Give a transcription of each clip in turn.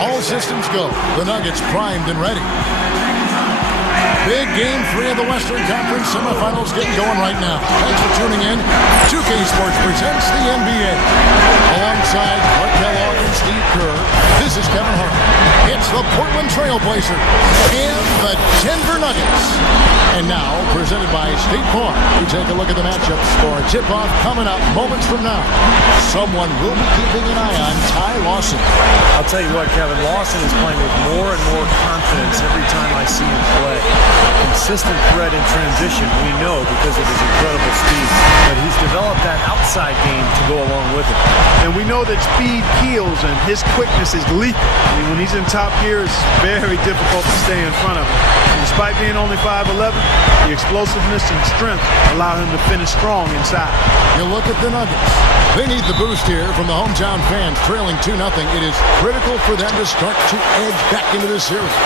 All systems go. The Nuggets primed and ready. Big game 3 of the Western Conference semifinals getting going right now. Thanks for tuning in. 2K Sports presents the NBA. Alongside Mark Kellogg and Steve Kerr, this is Kevin Hart. It's the Portland Trail Blazers and the Denver Nuggets. And now, presented by State Farm, we take a look at the matchups for a tip-off coming up moments from now. Someone will be keeping an eye on Ty Lawson. I'll tell you what, Kevin, Lawson is playing with more and more confidence every time I see him play. Consistent threat in transition, we know, because of his incredible speed. But he's developed that outside game to go along with it. And we know that speed kills, and his quickness is lethal. I mean, when he's in top gear, it's very difficult to stay in front of him. And despite being only 5'11", the explosiveness and strength allow him to finish strong inside. You look at the Nuggets. They need the boost here from the hometown fans, trailing 2-0. It is critical for them to start to edge back into this series.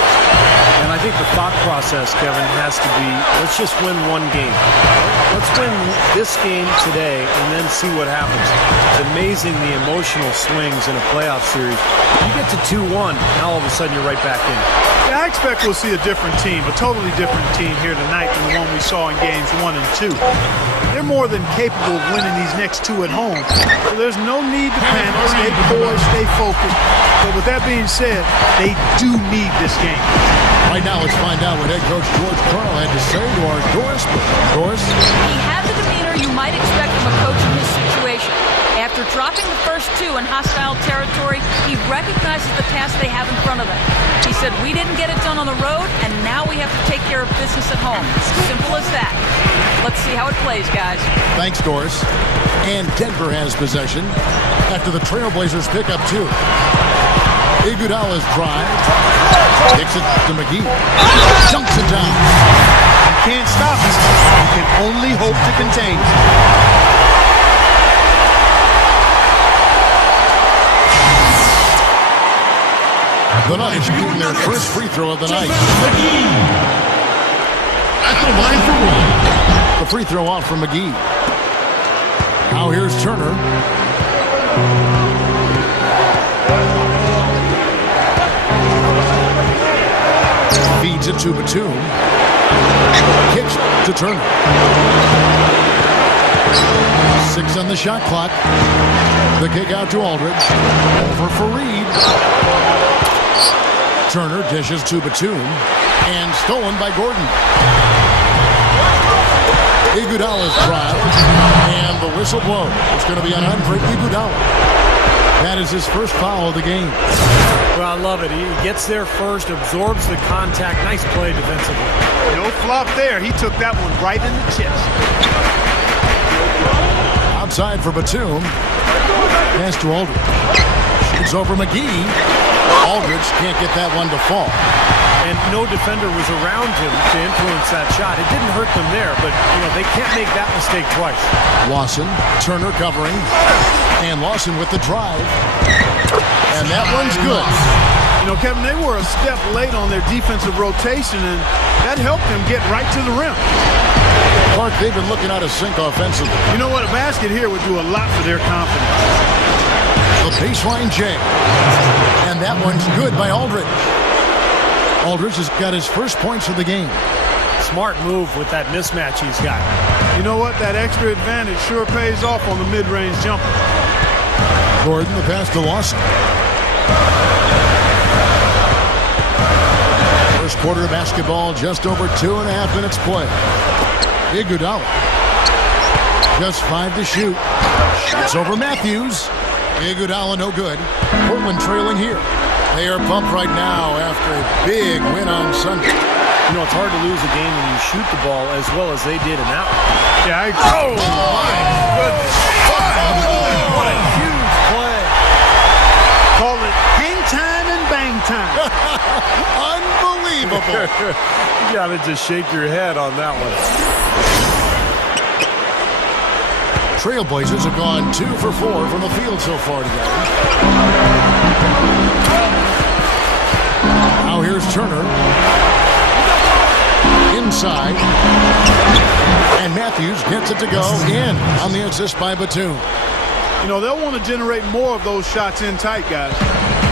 And I think the thought process, Kevin, has to be, let's just win one game. Let's win this game today and then see what happens. It's amazing the emotional swings in a playoff series. You get to 2-1, now all of a sudden you're right back in. Yeah, I expect we'll see a different team, a totally different team here tonight than the one we saw in games 1 and 2. They're more than capable of winning these next 2 at home. So there's no need to panic. Stay poised, stay focused. But with that being said, they do need this game. Right now, let's find out what head coach George Karl had to say to our Doris. Doris? He had the demeanor you might expect from a coach in this situation. After dropping the first 2 in hostile territory, he recognizes the task they have in front of them. He said, we didn't get it done on the road, and now we have to take care of business at home. Simple as that. Let's see how it plays, guys. Thanks, Doris. And Denver has possession after the Trailblazers pick up 2. Iguodala's drive. Kicks it to McGee. Dunks it down. You can't stop it. You can only hope to contain it. The Nuggets shooting their first free throw of the night. At the line for 1. The free throw off from McGee. Now here's Turner. Feeds it to Batum. Kicks to Turner. 6 on the shot clock. The kick out to Aldridge. Over for Reed. Turner dishes to Batum. And stolen by Gordon. Iguodala's drive. And the whistle blows. It's going to be an Andre Iguodala. That is his first foul of the game. Well, I love it. He gets there first, absorbs the contact. Nice play defensively. No flop there. He took that one right in the chest. Outside for Batum. Pass to Aldridge. Shoots over McGee. Aldridge can't get that one to fall. And no defender was around him to influence that shot. It didn't hurt them there, but they can't make that mistake twice. Lawson, Turner covering, and Lawson with the drive. And that one's good. Kevin, they were a step late on their defensive rotation, and that helped them get right to the rim. Clark, they've been looking out of sync offensively. You know what? A basket here would do a lot for their confidence. The baseline J. And that one's good by Aldridge. Aldridge has got his first points of the game. Smart move with that mismatch he's got. You know what? That extra advantage sure pays off on the mid-range jumper. Gordon, the pass to Lawson. First quarter of basketball, just over 2.5 minutes play. Iguodala. Just 5 to shoot. Shoots over Matthews. Iguodala no good. Portland trailing here. They are pumped right now after a big win on Sunday. It's hard to lose a game when you shoot the ball as well as they did in that one. Yeah, oh my goodness. What a huge play. Call it hang time and bang time. Unbelievable. You got to just shake your head on that one. Trailblazers have gone 2 for 4 from the field so far today. Now here's Turner. Inside. And Matthews gets it to go in on the assist by Batum. You know, they'll want to generate more of those shots in tight, guys.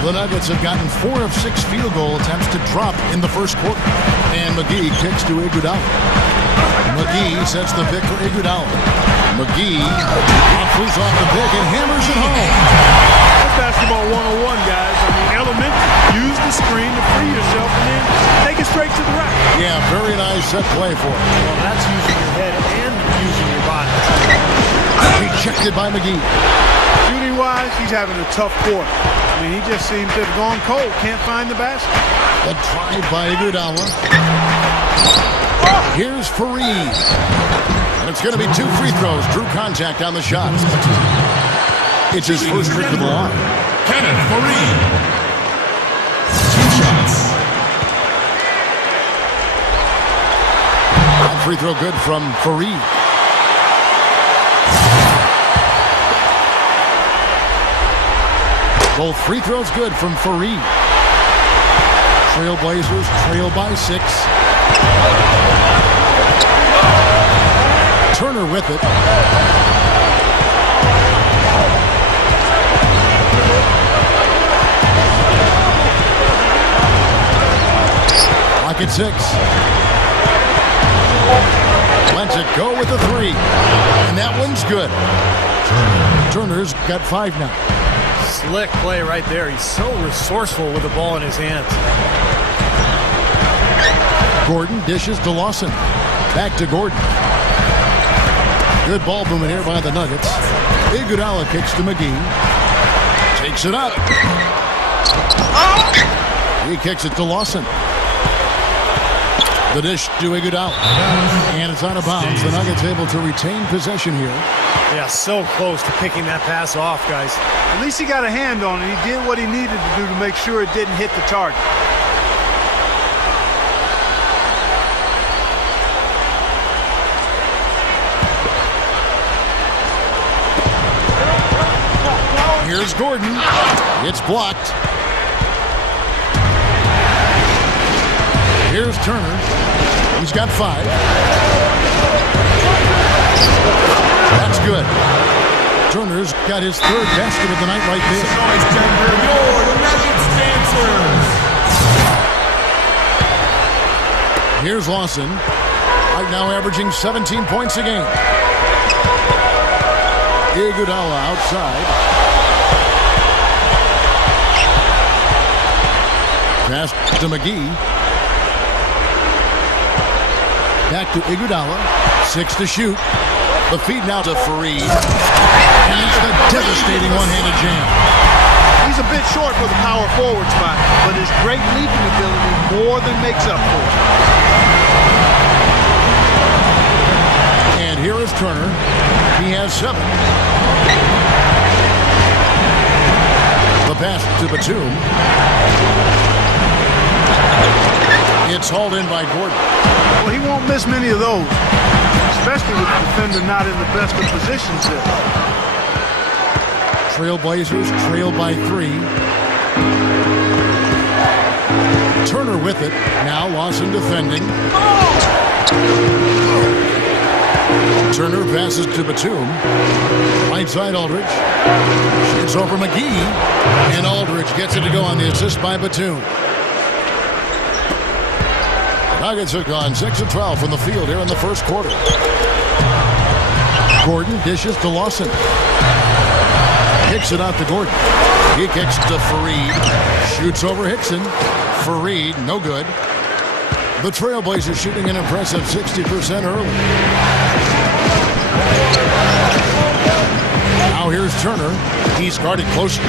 The Nuggets have gotten 4 of 6 field goal attempts to drop in the first quarter. And McGee kicks to Iguodala. McGee sets the pick for Iguodala. McGee pulls off the pick and hammers it home. That's basketball 101, guys. I mean, elementary. Use the screen to free yourself and then take it straight to the rack. Yeah, very nice set play for it. Well, that's using your head and using your body. Rejected by McGee. Shooting-wise, he's having a tough quarter. I mean, he just seems to have gone cold. Can't find the basket. A drive by Iguodala. Here's Fareed. And it's going to be 2 free throws. Drew contact on the shot. It's his first trip to the line. Kenneth Fareed. 2 shots. That free throw good from Fareed. Both free throws good from Fareed. Trailblazers trail by 6. Turner with it. Lock at 6. Lets it go with the 3. And that one's good. Turner's got 5 now. Slick play right there. He's so resourceful with the ball in his hands. Gordon dishes to Lawson. Back to Gordon. Good ball movement here by the Nuggets. Iguodala kicks to McGee. Takes it up. He kicks it to Lawson. The dish to Iguodala. And it's out of bounds. The Nuggets able to retain possession here. Yeah, so close to picking that pass off, guys. At least he got a hand on it. He did what he needed to do to make sure it didn't hit the target. Here's Gordon. It's blocked. Here's Turner. He's got 5. That's good. Turner's got his 3rd basket of the night right there. Your Nuggets dancers. Here's Lawson. Right now averaging 17 points a game. Iguodala outside. Pass to McGee. Back to Iguodala. 6 to shoot. The feed now to Fareed. And it's the devastating one-handed jam. He's a bit short for the power forward spot, but his great leaping ability more than makes up for it. And here is Turner. He has 7. The pass to Batum. It's hauled in by Gordon. Well, he won't miss many of those, especially with the defender not in the best of positions there. Trailblazers trail by 3. Turner with it. Now Lawson defending. Turner passes to Batum. Right side Aldridge. Shoots over McGee. And Aldridge gets it to go on the assist by Batum. Nuggets have gone 6 of 12 from the field here in the first quarter. Gordon dishes to Lawson. Kicks it out to Gordon. He kicks to Fareed. Shoots over Hickson. Fareed, no good. The Trailblazers shooting an impressive 60% early. Now here's Turner. He's guarded closely.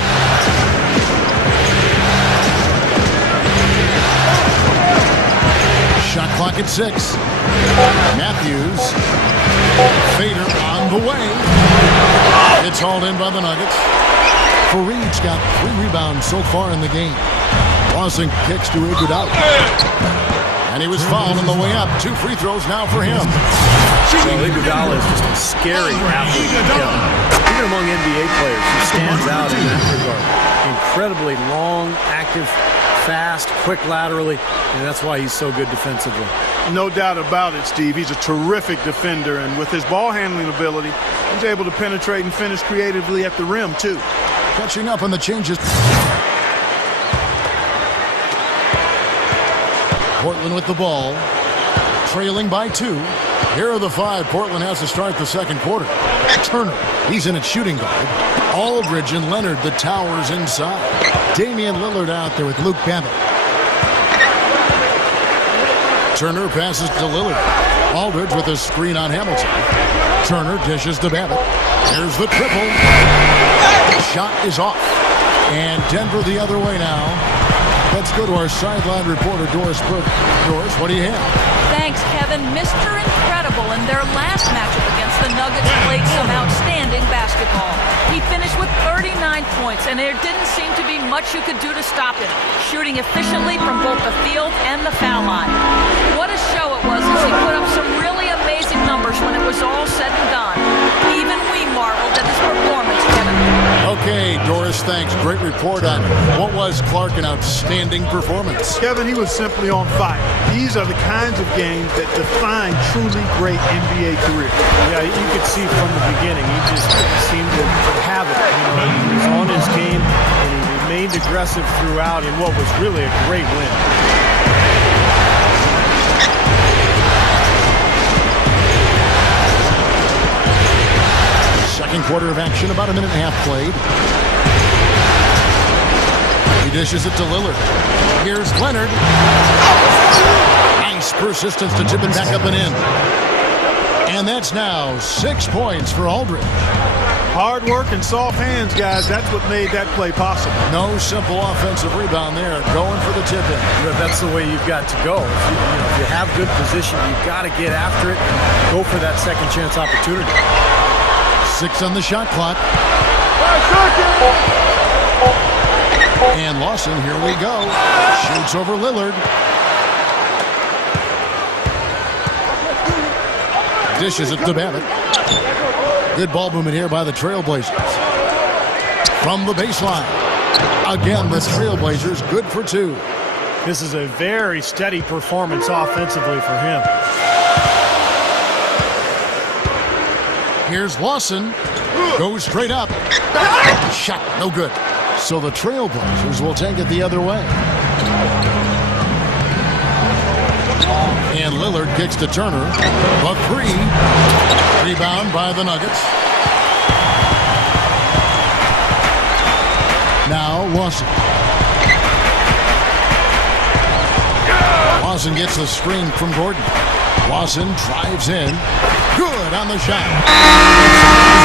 Shot clock at 6. Matthews. Fader on the way. It's hauled in by the Nuggets. Fareed's got 3 rebounds so far in the game. Lawson kicks to Iguodala. And he was fouled on the way up. 2 free throws now for him. Well, Iguodala is just a scary athlete. Even among NBA players, he stands out in that regard. Incredibly long, active, fast, quick laterally, and that's why he's so good defensively. No doubt about it, Steve. He's a terrific defender, and with his ball handling ability, He's able to penetrate and finish creatively at the rim, too. Catching up on the changes. Portland with the ball. Trailing by 2. Here are the 5 Portland has to start the second quarter. Turner, he's in at shooting guard. Aldridge and Leonard, the towers inside. Damian Lillard out there with Luke Babbitt. Turner passes to Lillard. Aldridge with a screen on Hamilton. Turner dishes to Babbitt. Here's the triple. The shot is off. And Denver the other way now. Let's go to our sideline reporter, Doris Burke. Doris, what do you have? Thanks, Kevin. Mr. Incredible in their last matchup against the Nuggets played some outstanding basketball. He finished with 39 points, and there didn't seem to be much you could do to stop him, shooting efficiently from both the field and the foul line. What a show it was as he put up some really amazing numbers when it was all said and done. Even we marveled at his performance, Kevin. Okay, Doris, thanks. Great report on what was, Clark, an outstanding performance. Kevin, he was simply on fire. These are the kinds of games that define truly great NBA careers. Yeah, you could see from the beginning, he just seemed to have it. He was on his game, and he remained aggressive throughout in what was really a great win. Second quarter of action, about a minute and a half played. He dishes it to Lillard. Here's Leonard. Nice persistence to tip it back up and in. And that's now 6 points for Aldridge. Hard work and soft hands, guys. That's what made that play possible. No simple offensive rebound there. Going for the tip-in. That's the way you've got to go. If you have good position, you've got to get after it and go for that second chance opportunity. 6 on the shot clock. And Lawson, here we go. Shoots over Lillard. Dishes it to Babbitt. Good ball movement here by the Trailblazers. From the baseline. Again, the Trailblazers good for 2. This is a very steady performance offensively for him. Here's Lawson. Goes straight up. Shot, no good. So the Trailblazers will take it the other way. And Lillard kicks to Turner. A 3. Rebound by the Nuggets. Now Lawson. Lawson gets the screen from Gordon. Lawson drives in. Good on the shot.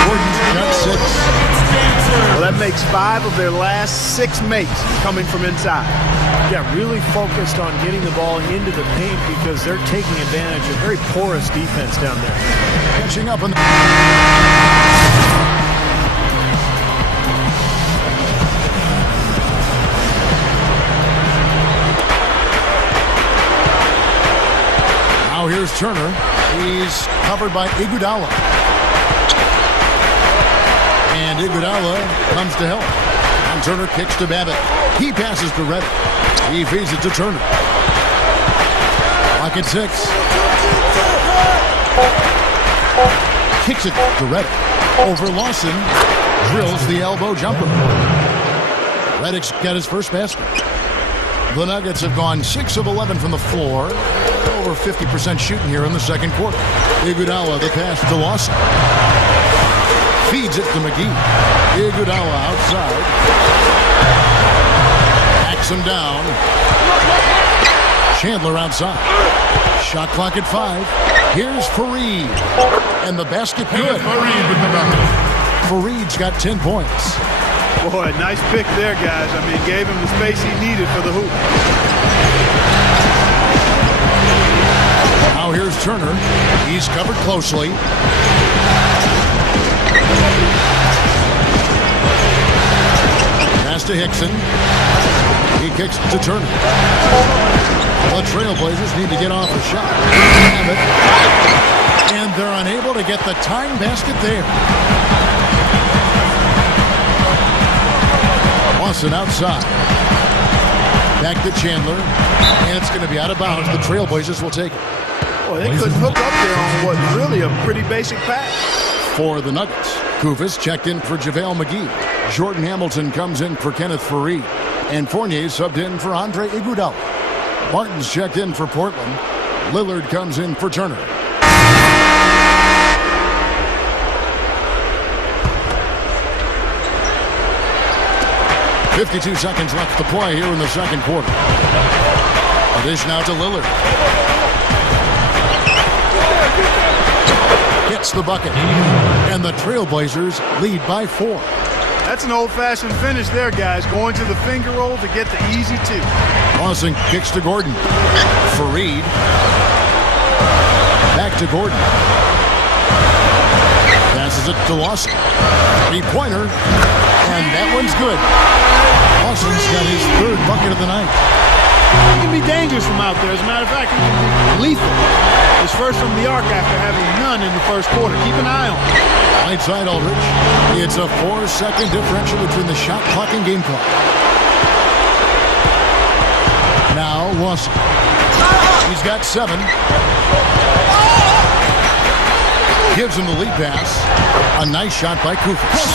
Gordon's got 6. Well, that makes 5 of their last 6 makes coming from inside. Yeah, really focused on getting the ball into the paint because they're taking advantage of very porous defense down there. Catching up on the... Now here's Turner. He's covered by Iguodala. And Iguodala comes to help. And Turner kicks to Babbitt. He passes to Reddick. He feeds it to Turner. Clock at 6. Kicks it to Reddick. Over Lawson. Drills the elbow jumper. Reddick's got his first basket. The Nuggets have gone 6 of 11 from the floor. Over 50% shooting here in the second quarter. Iguodala, the pass to Lawson. Feeds it to McGee. Iguodala outside. Backs him down. Chandler outside. Shot clock at 5. Here's Fareed. And the basket good. Fareed's got 10 points. Boy, nice pick there, guys. I mean, gave him the space he needed for the hoop. Now here's Turner. He's covered closely. Pass to Hickson. He kicks to Turner. The Trailblazers need to get off a shot. Have it. And they're unable to get the tying basket there. Lawson outside. Back to Chandler. And it's going to be out of bounds. The Trailblazers will take it. Boy, they couldn't hook up there on what really a pretty basic pass. For the Nuggets, Kufis checked in for JaVale McGee. Jordan Hamilton comes in for Kenneth Faried. And Fournier subbed in for Andre Iguodala. Martin's checked in for Portland. Lillard comes in for Turner. "52 seconds left to play here in the second quarter. A dish now to Lillard. Gets the bucket. And the Trailblazers lead by 4. That's an old-fashioned finish there, guys. Going to the finger roll to get the easy 2. Lawson kicks to Gordon. Faried. Back to Gordon. Passes it to Lawson. 3-pointer. And that one's good. Lawson's got his 3rd bucket of the night. He can be dangerous from out there. As a matter of fact, he can be lethal. His first from the arc after having none in the first quarter. Keep an eye on him. Right side Aldridge. It's a 4-second differential between the shot clock and game clock. Now Lawson. He's got 7. Gives him the lead pass. A nice shot by Kufis.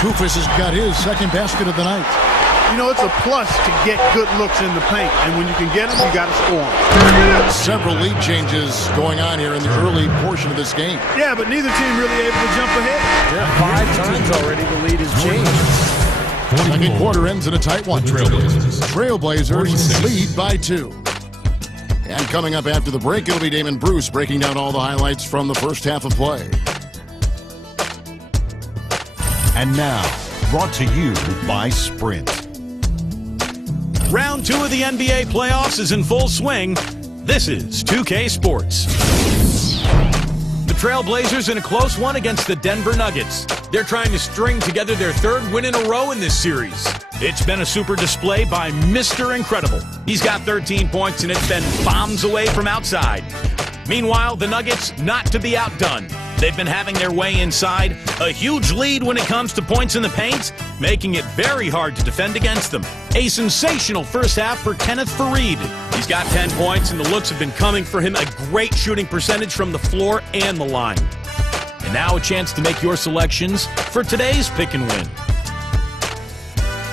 Kufis has got his 2nd basket of the night. You know, it's a plus to get good looks in the paint. And when you can get them, you got to score them. Several lead changes going on here in the early portion of this game. Yeah, but neither team really able to jump ahead. Yeah, 5 times already the lead has changed. Second quarter ends in a tight one. Trailblazers lead by 2. And coming up after the break, it'll be Damon Bruce breaking down all the highlights from the first half of play. And now, brought to you by Sprint. Round 2 of the NBA playoffs is in full swing. This is 2K Sports. The Trailblazers in a close one against the Denver Nuggets. They're trying to string together their 3rd win in a row in this series. It's been a super display by Mr. Incredible. He's got 13 points and it's been bombs away from outside. Meanwhile, the Nuggets not to be outdone. They've been having their way inside. A huge lead when it comes to points in the paint, making it very hard to defend against them. A sensational first half for Kenneth Faried. He's got 10 points and the looks have been coming for him. A great shooting percentage from the floor and the line. And now a chance to make your selections for today's pick and win.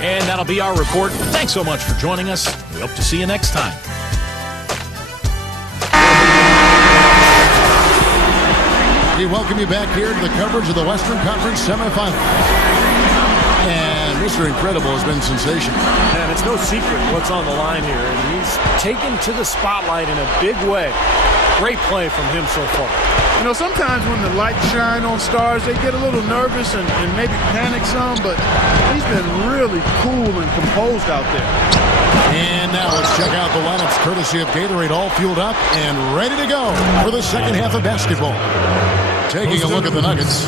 And that'll be our report. Thanks so much for joining us. We hope to see you next time. We welcome you back here to the coverage of the Western Conference semifinals. And Mr. Incredible has been sensational. And it's no secret what's on the line here. And he's taken to the spotlight in a big way. Great play from him so far. You know, sometimes when the lights shine on stars, they get a little nervous and maybe panic some, but he's been really cool and composed out there. And now let's check out the lineups courtesy of Gatorade, all fueled up and ready to go for the second half of basketball. Taking a look at the Nuggets,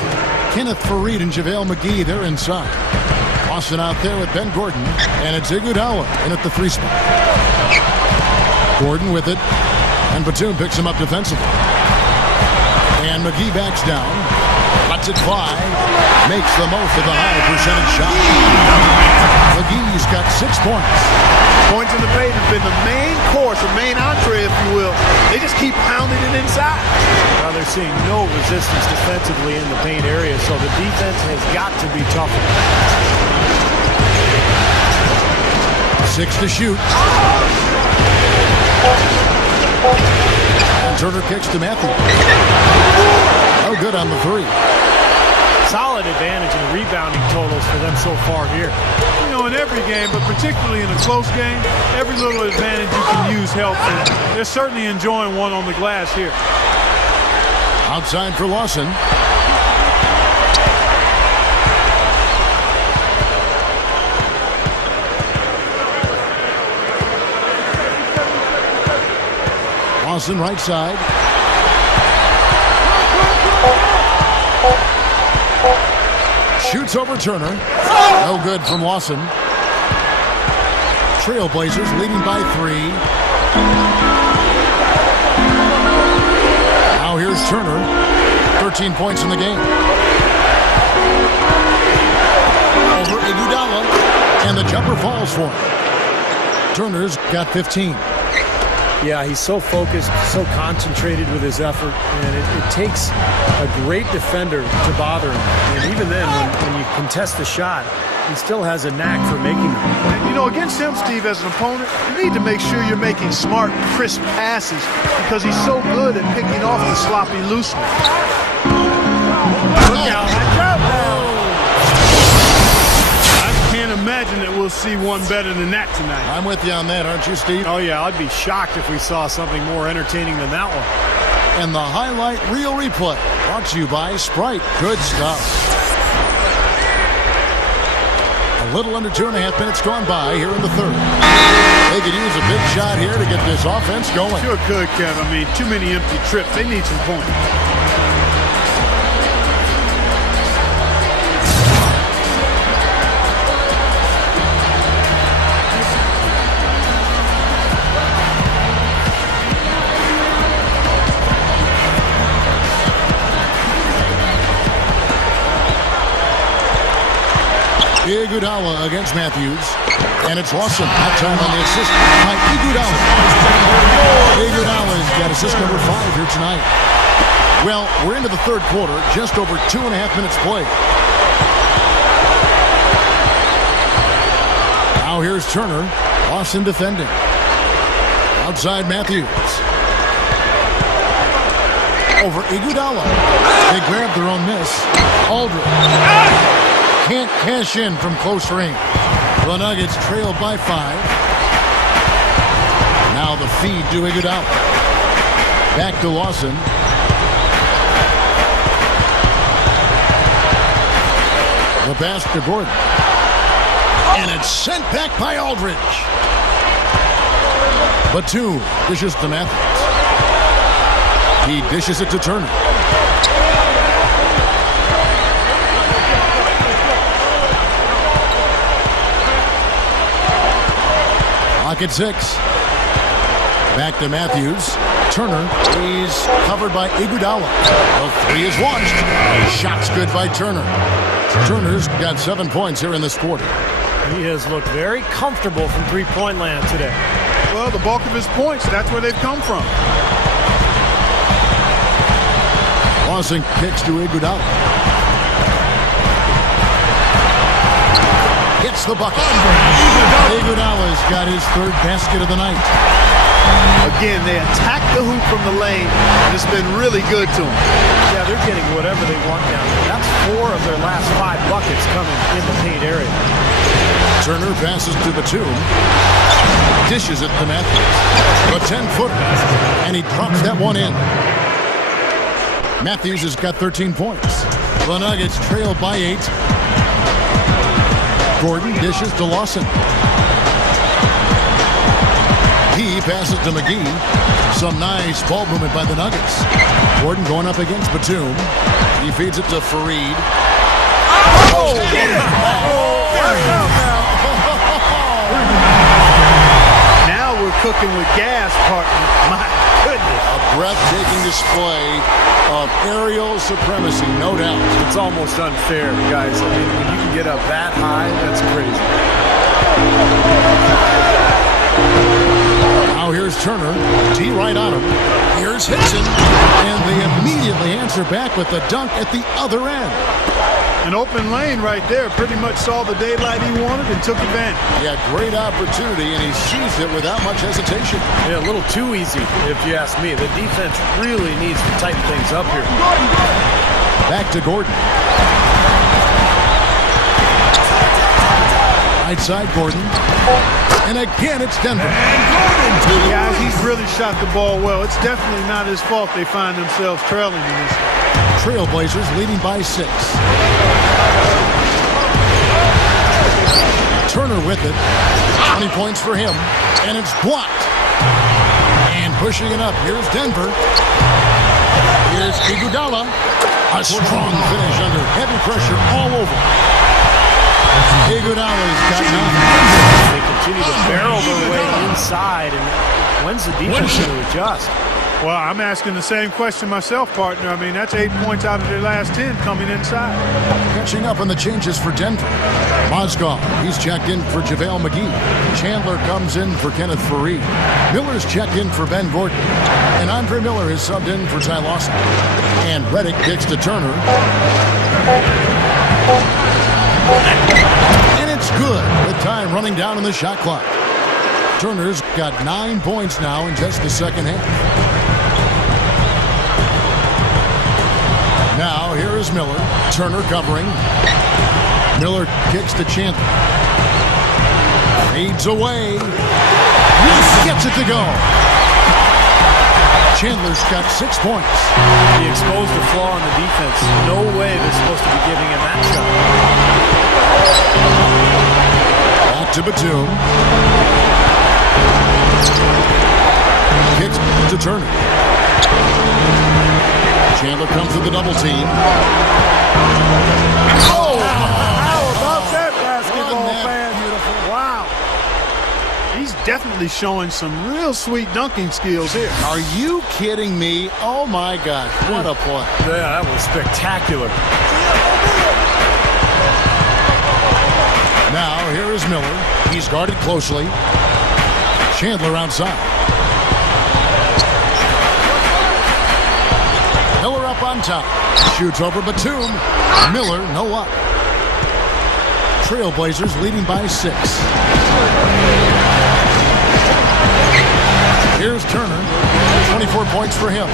Kenneth Faried and JaVale McGee, they're inside. Lawson out there with Ben Gordon, and it's Iguodala in at the 3 spot. Gordon with it, and Batum picks him up defensively. And McGee backs down, lets it fly, makes the most of the high percentage shot. McGee's got 6 points. Points in the paint have been the main course, or main entree, if you will. They just keep pounding it inside. Now they're seeing no resistance defensively in the paint area, so the defense has got to be tougher. 6 to shoot. And Turner kicks to Matthew. Oh, good on the 3. Solid advantage in rebounding totals for them so far here. You know, in every game, but particularly in a close game, every little advantage you can use helps. And they're certainly enjoying one on the glass here. Outside for Lawson. Lawson right side. Shoots over Turner. No good from Lawson. Trailblazers leading by 3. Now here's Turner. 13 points in the game. Over Iguodala. And the jumper falls for him. Turner's got 15. Yeah, he's so focused, so concentrated with his effort, and it takes a great defender to bother him. And even then, when you contest the shot, he still has a knack for making them. And, you know, against him, Steve, as an opponent, you need to make sure you're making smart, crisp passes because he's so good at picking off the sloppy loose ones. Look out. Watch out now. I can't imagine that we'll see one better than that tonight. I'm with you on that, aren't you, Steve? Oh, yeah, I'd be shocked if we saw something more entertaining than that one. And the highlight reel replay brought to you by Sprite. Good stuff. A little under 2.5 minutes gone by here in the third. They could use a big shot here to get this offense going. Sure could, Kev. I mean, too many empty trips. They need some points. Iguodala against Matthews. And it's Lawson. That time on the assist by Iguodala. Iguodala's got assist number 5 here tonight. Well, we're into the third quarter. Just over 2.5 minutes played. Now here's Turner. Lawson defending. Outside Matthews. Over Iguodala. They grab their own miss. Aldridge. Can't cash in from close range. The Nuggets trail by 5. Now the feed to Iguodala. Back to Lawson. The pass to Gordon. And it's sent back by Aldridge. Batum dishes to Matthews. He dishes it to Turner. Clock at 6. Back to Matthews. Turner. He's covered by Iguodala. The three is launched. Shot's good by Turner. Turner's got 7 points here in this quarter. He has looked very comfortable from three-point land today. Well, the bulk of his points, that's where they've come from. Lawson kicks to Iguodala. Gets the bucket. Iguodala's got his third basket of the night. Again, they attack the hoop from the lane, and it's been really good to them. Yeah, they're getting whatever they want down there. That's 4 of their last 5 buckets coming in the paint area. Turner passes to Batum. Dishes it to Matthews. A 10-footer. And he drops that one in. Matthews has got 13 points. The Nuggets trail by 8. Gordon dishes to Lawson. He passes to McGee. Some nice ball movement by the Nuggets. Gordon going up against Batum. He feeds it to Fareed. Oh! Now we're cooking with gas, partner. My goodness. A breathtaking display of aerial supremacy, no doubt. It's almost unfair, guys. I mean, when you can get up that high, that's crazy. Now here's Turner. T right on him. Here's Hickson. And they immediately answer back with the dunk at the other end. An open lane right there. Pretty much saw the daylight he wanted and took advantage. Yeah, great opportunity, and he seized it without much hesitation. Yeah, a little too easy, if you ask me. The defense really needs to tighten things up here. Back to Gordon. Right side, Gordon. And again, it's Denver. Guys, he's really shot the ball well. It's definitely not his fault they find themselves trailing in this. Trailblazers leading by 6. Turner with it. 20 points for him. And it's blocked. And pushing it up. Here's Denver. Here's Iguodala. A strong finish under heavy pressure all over. Iguodala's got 9. They continue to barrel their way inside. And when's the defense going to adjust? Well, I'm asking the same question myself, partner. I mean, that's 8 points out of their last 10 coming inside. Catching up on the changes for Denver. Mozgov, he's checked in for JaVale McGee. Chandler comes in for Kenneth Faried. Miller's checked in for Ben Gordon. And Andre Miller is subbed in for Ty Lawson. And Reddick kicks to Turner. And it's good with time running down in the shot clock. Turner's got 9 points now in just the second half. Now, here is Miller. Turner covering. Miller kicks to Chandler. Fades away. Gets it to go. Chandler's got 6 points. He exposed the flaw in the defense. No way they're supposed to be giving him that shot. Back to Batum. Kicks to Turner. Chandler comes with the double team. Oh! How about that basketball, fan? Wow. He's definitely showing some real sweet dunking skills here. Are you kidding me? Oh, my gosh. What a play. Yeah, that was spectacular. Now, here is Miller. He's guarded closely. Chandler outside. Miller up on top. Shoots over Batum. Miller, no up. Trailblazers leading by 6. Here's Turner. 24 points for him.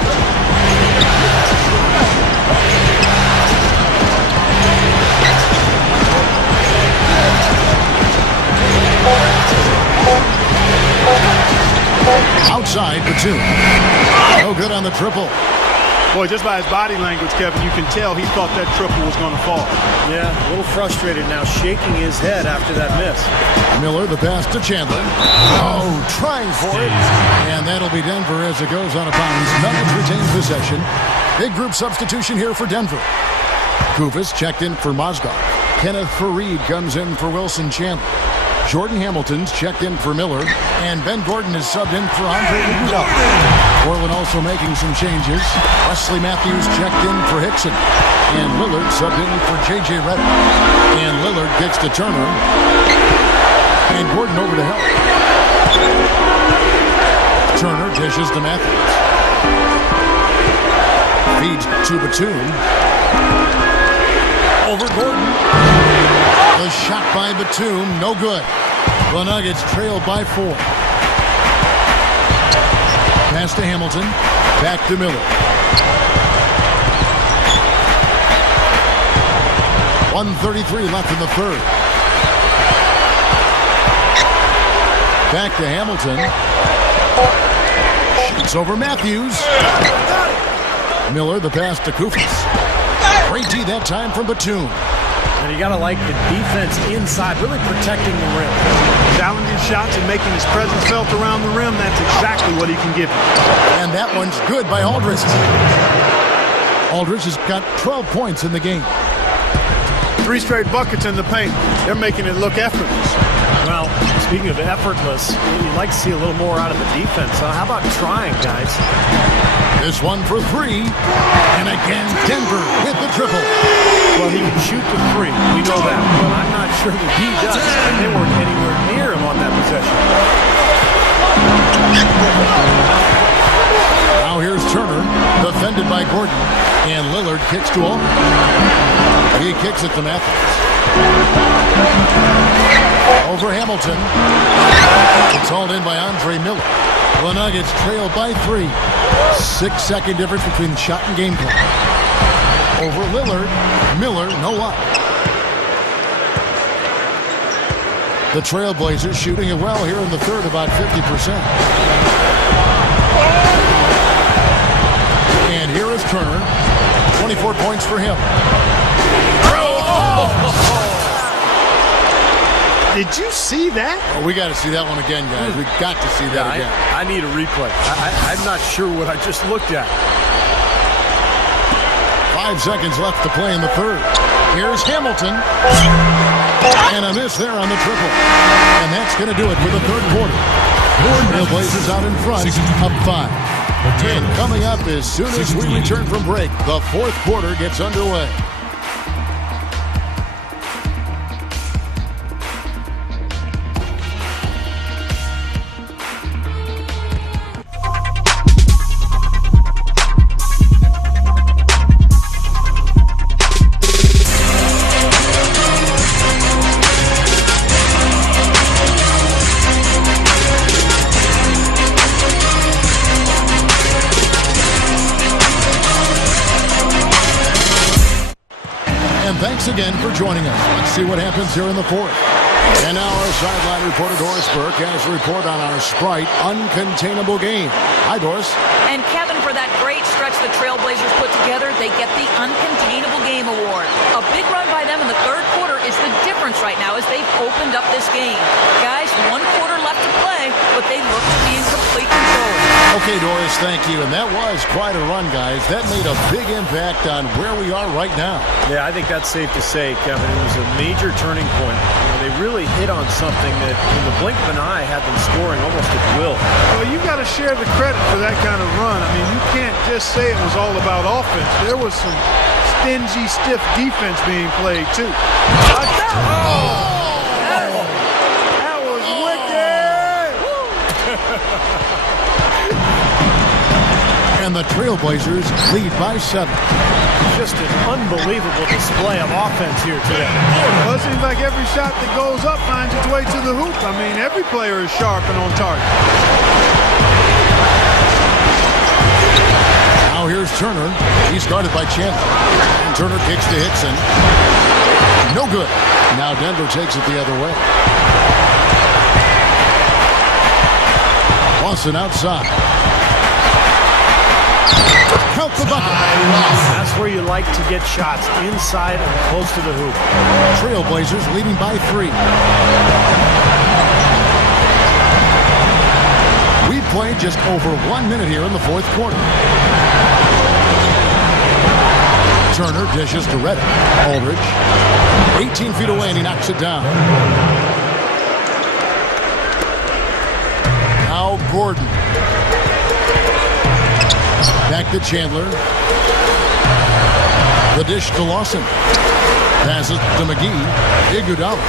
Outside, Batum. No good on the triple. Boy, just by his body language, Kevin, you can tell he thought that triple was going to fall. Yeah, a little frustrated now, shaking his head after that miss. Miller, the pass to Chandler. Oh, trying for it. And that'll be Denver as it goes out of bounds. Nuggets retain possession. Big group substitution here for Denver. Kufis checked in for Mozgov. Kenneth Faried comes in for Wilson Chandler. Jordan Hamilton's checked in for Miller, and Ben Gordon is subbed in for Andre Iguodala. Portland also making some changes. Wesley Matthews checked in for Hickson, and Lillard subbed in for J.J. Redick. And Lillard kicks to Turner, and Gordon over to help. Turner dishes to Matthews. Feeds to Batum. Over Gordon. The shot by Batum, no good. The Nuggets trail by 4. Pass to Hamilton. Back to Miller. 1:33 left in the third. Back to Hamilton. Shoots over Matthews. Miller, the pass to Kufis. Great D that time from Batum. And you got to like the defense inside, really protecting the rim. Challenging shots and making his presence felt around the rim, that's exactly what he can give you. And that one's good by Aldridge. Aldridge has got 12 points in the game. 3 straight buckets in the paint. They're making it look effortless. Well, speaking of effortless, you'd like to see a little more out of the defense. How about trying, guys? This one for 3. And again, Denver with the triple. Well, he can shoot the 3. We know that. But I'm not sure that he does. And they weren't anywhere near him on that possession. Now here's Turner, defended by Gordon. And Lillard kicks to Aldridge. He kicks it to Matthews. Over Hamilton. It's hauled in by Andre Miller. The Nuggets trail by 3. 6-second difference between the shot and game clock. Over Lillard. Miller, no up. The Trailblazers shooting it well here in the third, about 50%. And here is Turner. 24 points for him. Did you see that? Oh, we got to see that one again, guys. We got to see that again. I need a replay. I'm not sure what I just looked at. 5 seconds left to play in the third. Here's Hamilton. And a miss there on the triple. And that's going to do it for the third quarter. Trailblazers out in front, up 5. And coming up as soon as we return from break, the fourth quarter gets underway. Thanks again for joining us. Let's see what happens here in the fourth. And now our sideline reporter Doris Burke has a report on our Sprite Uncontainable game. Hi, Doris. And Kevin, for that great stretch the Trailblazers put together, they get the Uncontainable Game Award. A big run by them in the third quarter is the difference right now as they've opened up this game. Guys, 1 quarter left to play, but they look to be in complete control. Okay, Doris, thank you. And that was quite a run, guys. That made a big impact on where we are right now. Yeah, I think that's safe to say, Kevin. It was a major turning point. They really hit on something that, in the blink of an eye, had them scoring almost at will. Well, you got to share the credit for that kind of run. I mean, you can't just say it was all about offense. There was some stingy, stiff defense being played, too. That was wicked! And the Trailblazers lead by 7. Just an unbelievable display of offense here today. Well, it seems like every shot that goes up finds its way to the hoop. I mean, every player is sharp and on target. Now here's Turner. He's guarded by Chandler. And Turner kicks to Hickson. No good. Now Denver takes it the other way. Lawson outside. Count the bucket. That's where you like to get shots, inside and close to the hoop. Trailblazers leading by 3. We've played just over 1 minute here in the fourth quarter. Turner dishes to Reddick. Aldridge, 18 feet away, and he knocks it down. Now Gordon. Back to Chandler. The dish to Lawson. Passes to McGee. Iguodala.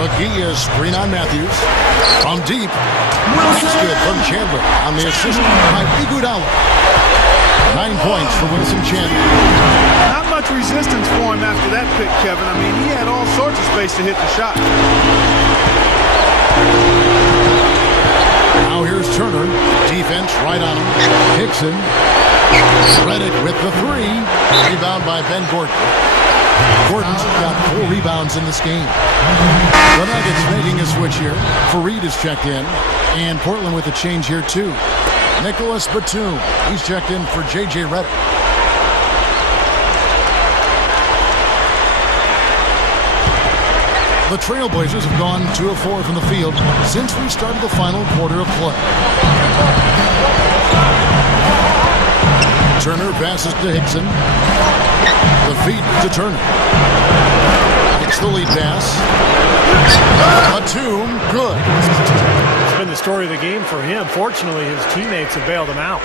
McGee is screen on Matthews. From deep. That's good from Chandler on the assist by Iguodala. 9 points for Wilson Chandler. Not much resistance for him after that pick, Kevin. I mean, he had all sorts of space to hit the shot. Now here's Turner. Defense right on him. Hickson. Reddick with the 3. Rebound by Ben Gordon. Gordon's got 4 rebounds in this game. The Nuggets making a switch here. Fareed is checked in. And Portland with a change here too. Nicholas Batum. He's checked in for J.J. Redick. The Trailblazers have gone 2 of 4 from the field since we started the final quarter of play. Turner passes to Hickson. The feed to Turner. It's the lead pass. Batum, good. It's been the story of the game for him. Fortunately, his teammates have bailed him out.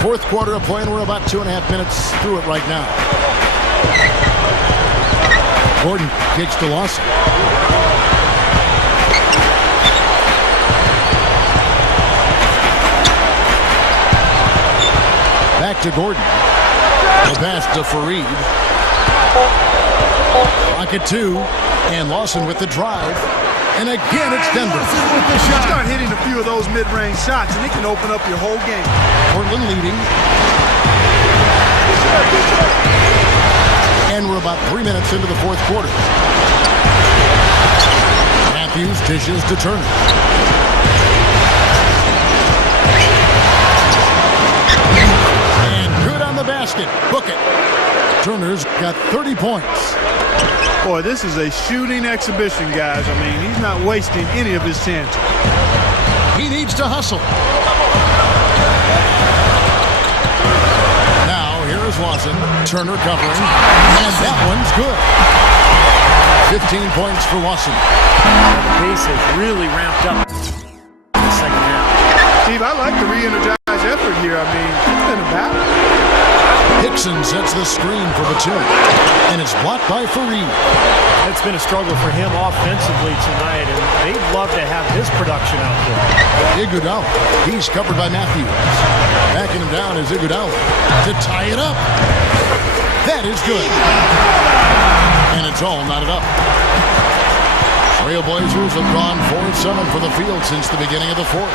Fourth quarter of play, and we're about 2.5 minutes through it right now. Gordon kicks to Lawson. Back to Gordon. The pass to Fareed. Rocket 2. And Lawson with the drive. And again, it's Denver. Start hitting a few of those mid-range shots, and it can open up your whole game. Portland leading. And we're about 3 minutes into the fourth quarter. Matthews dishes to Turner. And good on the basket. Book it. Turner's got 30 points. Boy, this is a shooting exhibition, guys. I mean, he's not wasting any of his chances. He needs to hustle. Now, here is Lawson. Turner covering. And that one's good. 15 points for Lawson. The pace has really ramped up. I like the re-energized effort here. I mean, it's been a battle. Hickson sets the screen for Batum, and it's blocked by Fareed. It's been a struggle for him offensively tonight, and they'd love to have his production out there. Iguodala, he's covered by Matthews. Backing him down is Iguodala to tie it up. That is good. And it's all knotted up. Trailblazers have gone 4-7 for the field since the beginning of the fourth.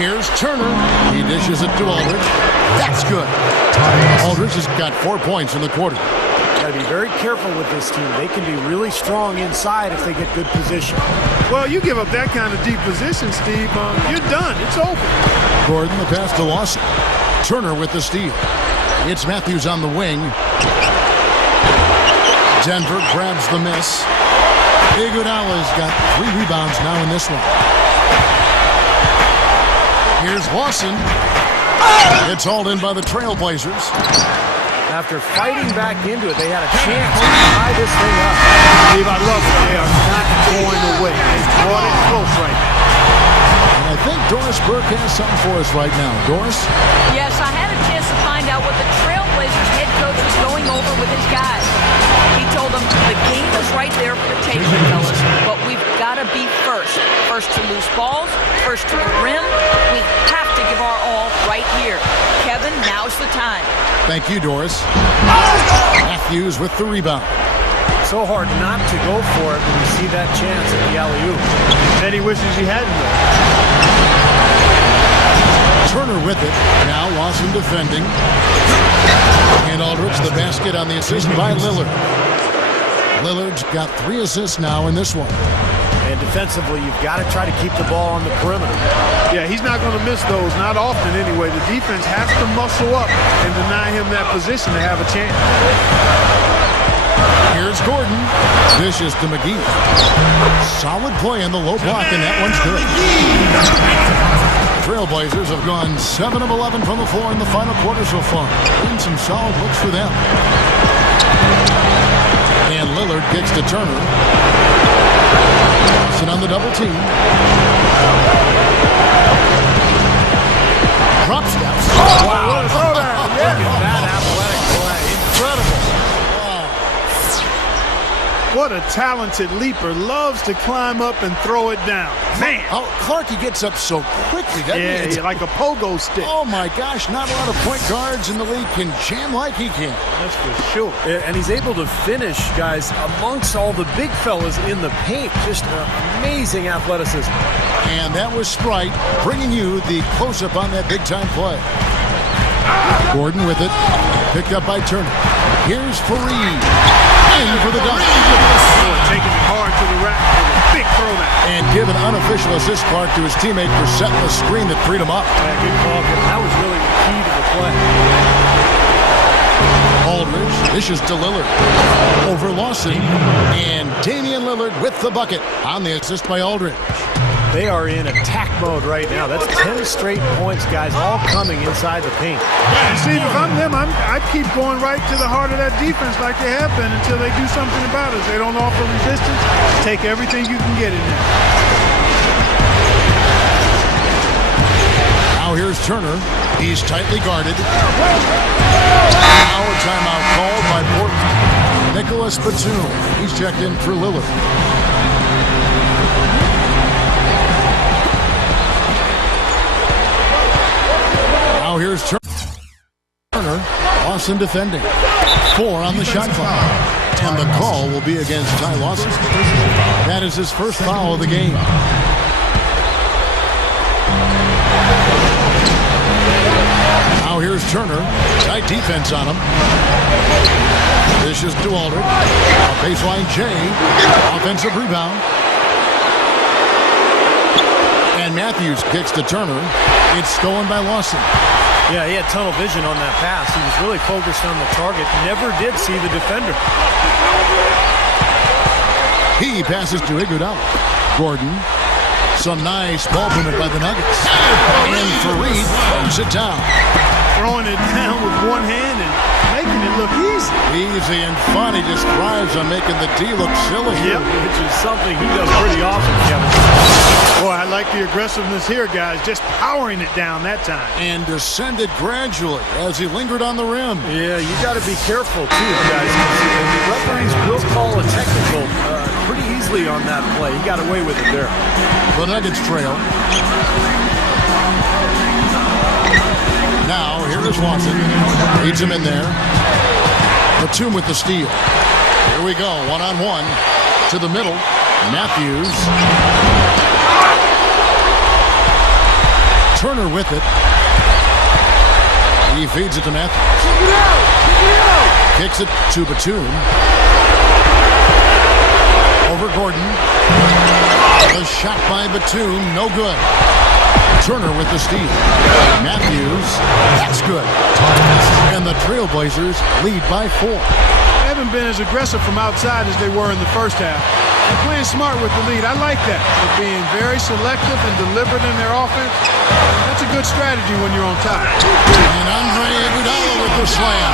Here's Turner. He dishes it to Aldridge. That's good. Aldridge has got 4 points in the quarter. Got to be very careful with this team. They can be really strong inside if they get good position. Well, you give up that kind of deep position, Steve, you're done. It's over. Gordon, the pass to Lawson. Turner with the steal. It's Matthews on the wing. Denver grabs the miss. Iguodala's got 3 rebounds now in this one. Here's Lawson. It's hauled in by the Trailblazers. After fighting back into it, they had a chance to tie this thing up. Steve, I love it. They are not going away. They brought it close right now. And I think Doris Burke has something for us right now. Doris? Yes, I had a chance to find out what the Trailblazers head coach was going over with his guys. He told them the game is right there for the taking, fellas, but we've got to be first. First to loose balls, first to the rim. We have to give our all right here. Kevin, now's the time. Thank you, Doris. Matthews with the rebound. So hard not to go for it when you see that chance at the alley-oop. Then he wishes he hadn't. Turner with it. Now Lawson defending. And Aldridge the basket on the assist by Lillard. Lillard's got 3 assists now in this one. And defensively, you've got to try to keep the ball on the perimeter. Yeah, he's not going to miss those, not often anyway. The defense has to muscle up and deny him that position to have a chance. Here's Gordon. Dishes to McGee. Solid play in the low block, and that one's good. Trailblazers have gone 7 of 11 from the floor in the final quarter so far. Been some solid looks for them. And Lillard kicks to Turner. Lawson on the double team. Drop steps. Oh, wow. Throw that. Yeah. That athletic play. Incredible. What a talented leaper. Loves to climb up and throw it down. Man. Oh, Clarkie gets up so quickly, doesn't he? Yeah, like a pogo stick. Oh, my gosh. Not a lot of point guards in the league can jam like he can. That's for sure. And he's able to finish, guys, amongst all the big fellas in the paint. Just amazing athleticism. And that was Sprite bringing you the close-up on that big-time play. Gordon with it. Picked up by Turner. Here's Fareed. In for the dunk. Taking it hard to the rack for the big throwback. And give an unofficial assist, Clark, to his teammate for setting the screen that freed him up. Yeah, good call. That was really the key to the play. Aldridge dishes to Lillard. Over Lawson. And Damian Lillard with the bucket on the assist by Aldridge. They are in attack mode right now. That's 10 straight points, guys, all coming inside the paint. And Steve, if I'm them, I keep going right to the heart of that defense like they have been until they do something about it. If they don't offer resistance, take everything you can get in there. Now here's Turner. He's tightly guarded. Now a timeout called by Portland. Nicholas Batum. He's checked in for Lillard. Now here's Turner. Lawson defending. 4 on the shot clock. And the call will be against Ty Lawson. That is his first foul of the game. Now here's Turner. Tight defense on him. This is to Aldridge. A baseline J. Offensive rebound. And Matthews kicks to Turner. It's stolen by Lawson. Yeah, he had tunnel vision on that pass. He was really focused on the target. Never did see the defender. He passes to Iguodala. Gordon. Some nice ball movement by the Nuggets. And Fareed throws it down. Throwing it down with one hand and making it look easy. Easy and fun. He just thrives on making the D look silly. Yep, which is something he does pretty often, Kevin. Boy, I like the aggressiveness here, guys. Just powering it down that time. And descended gradually as he lingered on the rim. Yeah, you got to be careful, too, guys. The referees will call a technical pretty easily on that play. He got away with it there. The Nuggets trail. Now, here is Lawson. Leads him in there. Batum with the steal. Here we go, one-on-one. To the middle. Matthews. Turner with it. He feeds it to Matthews. Kicks it to Batum. Over Gordon. The shot by Batum, no good. Turner with the steal. Matthews, that's good. And the Trailblazers lead by 4. They haven't been as aggressive from outside as they were in the first half. They're playing smart with the lead. I like that. They're being very selective and deliberate in their offense. That's a good strategy when you're on top. And Andre Iguodala with the slam.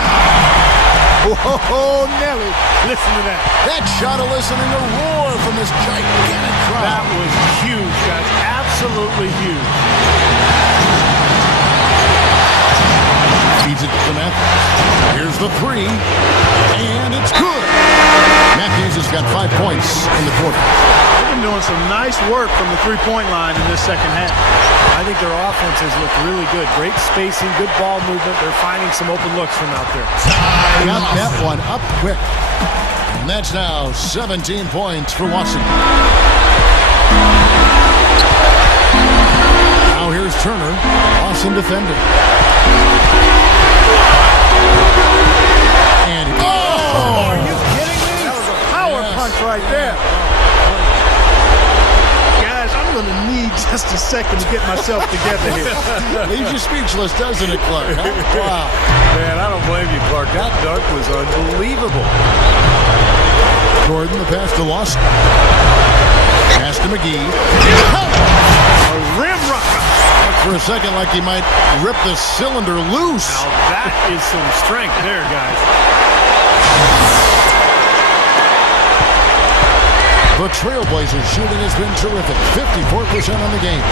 Whoa, Nelly. Listen to that. That shot eliciting a roar from this gigantic crowd. That was huge, guys. Absolutely huge. Feeds it to Matthews. Here's the three. And it's good. Matthews has got 5 points in the quarter. They've been doing some nice work from the three-point line in this second half. I think their offenses look really good. Great spacing, good ball movement. They're finding some open looks from out there. Got that one up quick. And that's now 17 points for Watson. Now here's Turner. Watson defending. And Are you kidding me? That was a power punch right there. Guys, I'm going to need just a second to get myself together here. leaves you speechless, doesn't it, Clark? Huh? Wow. Man, I don't blame you, Clark. That dunk was unbelievable. Gordon, the pass to Lawson. Pass to McGee. A rim rocker. For a second, like he might rip the cylinder loose. Now that is some strength there, guys. The Trailblazers shooting has been terrific. 54% on the game.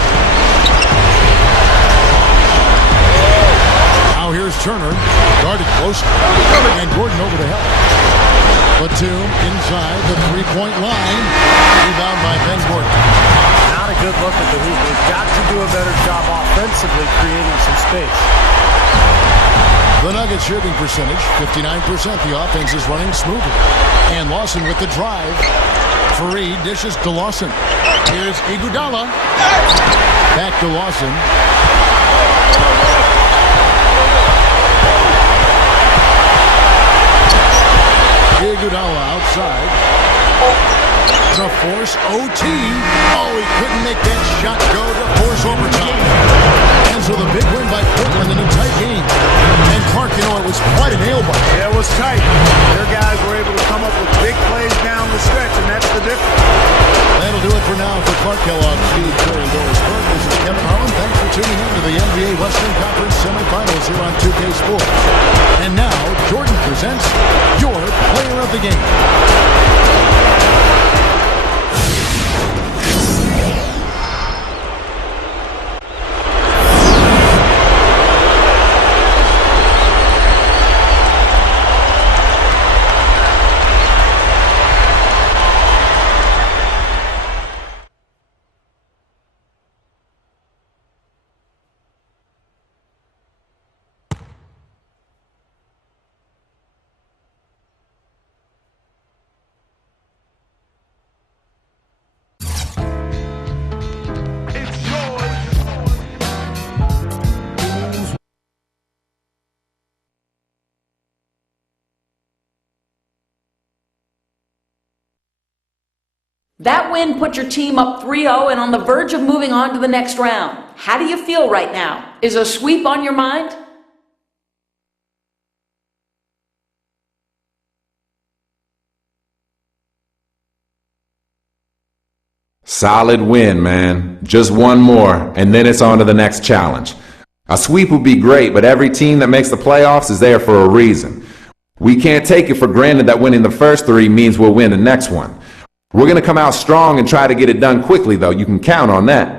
Now here's Turner. Guarded close. And Gordon over to help. Batum inside the three-point line. Rebound by Ben Gordon. Not a good look at the hoop. They've got to do a better job offensively creating some space. The Nuggets shooting percentage, 59%. The offense is running smoothly. And Lawson with the drive. Free dishes to Lawson. Here's Iguodala. Back to Lawson. Iguodala outside. To force OT. Oh, he couldn't make that shot go to force overtime. And so the big win by Portland in a tight game. And Clark, you know, it was quite a nail biter. Yeah, it was tight. Their guys were able to come up with big plays down the stretch, and that's the difference. That'll do it for now for Clark Kellogg, Steve Curry, and Doris Burke. This is Kevin Harlan. Thanks for tuning in to the NBA Western Conference semifinals here on 2K Sports. And now, Jordan presents your player of the game. That win put your team up 3-0 and on the verge of moving on to the next round. How do you feel right now? Is a sweep on your mind? Solid win, man. Just one more, and then it's on to the next challenge. A sweep would be great, but every team that makes the playoffs is there for a reason. We can't take it for granted that winning the first three means we'll win the next one. We're going to come out strong and try to get it done quickly, though. You can count on that.